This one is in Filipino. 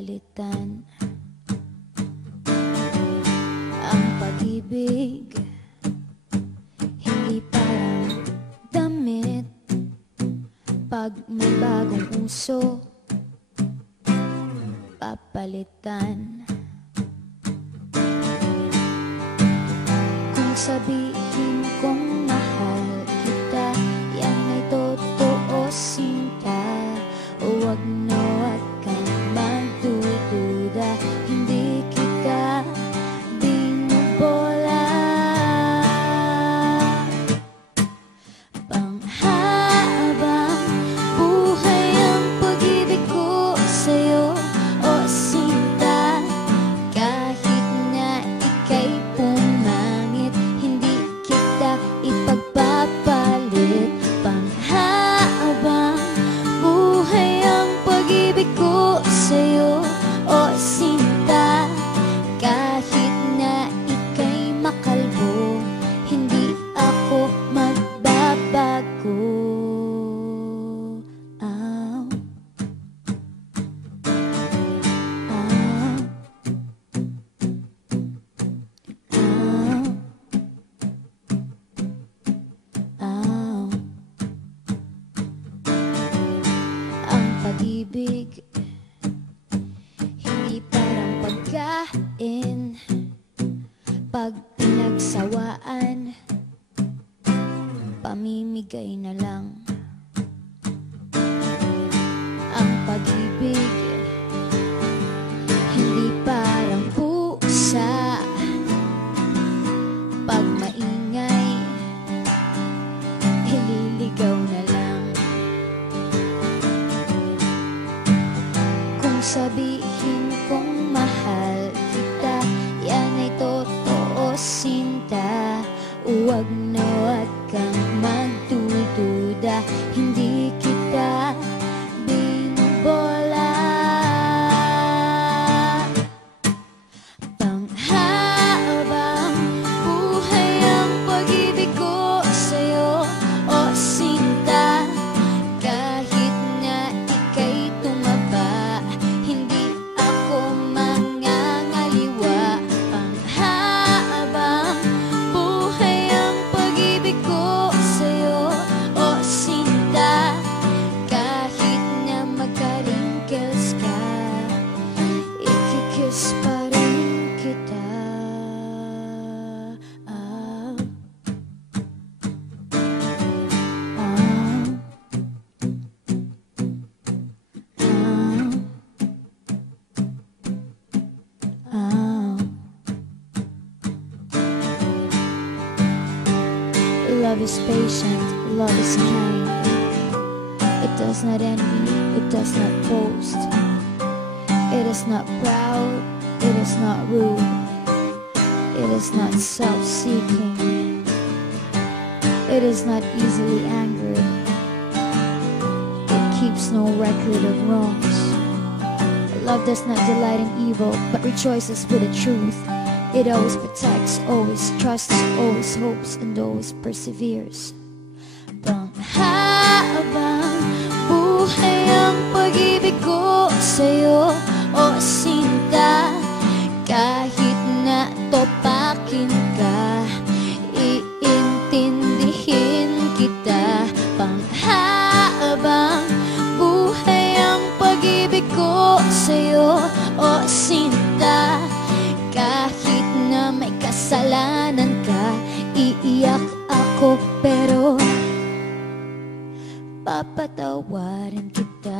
papalitan ang pag-ibig. Hindi parang damit, pag may bagong uso, papalitan. Kung sabihin kong mahal kita, yan ay totoo, sinta. Huwag na huwag kang magdududa, hindi kita binubola. Panghabang buhay ang pag-ibig ko sa'yo, o sinta. Kahit na ika'y pumangit, hindi kita ipagpapalit. Panghabang buhay ang pag-ibig ko sa'yo, o sinta. Kahit na ika'y makalbo, hindi ako magbabago. Ow. Ow. Ow. Ow. Ang pag-ibig hindi parang pagkain, pag pinagsawaan, pamimigay na lang. Ang pag-ibig hindi parang pusa, pag maingay, ililigaw na lang. Kung sabihin kong mahal kita, yan ay totoo, sinta. Huwag na huwag kang magdududa, hindi kita binubola. Panghabang buhay ang pag-ibig ko sa'yo, o sinta. Kahit na ika'y tumaba, hindi ako mangangaliwa. Panghabang buhay ang pag-ibig ko sa'yo, o sinta. Kahit na magka-wrinkles ka, ikikiss pa rin kita. Ah. Ah. Ah. Love is patient, love is kind. It does not envy, it does not boast. It is not proud, it is not rude. It is not self-seeking. It is not easily angered. It keeps no record of wrongs. Love does not delight in evil, but rejoices with the truth. It always protects, always trusts, always hopes, and always perseveres. Panghabang buhay ang pag-ibig ko sa'yo, o sinta. Kahit na topakin ka, iintindihin kita. Panghabang buhay ang pag-ibig ko sa'yo, o sinta. Kahit na may kasalanan ka, iiyak ako pero papatawarin kita.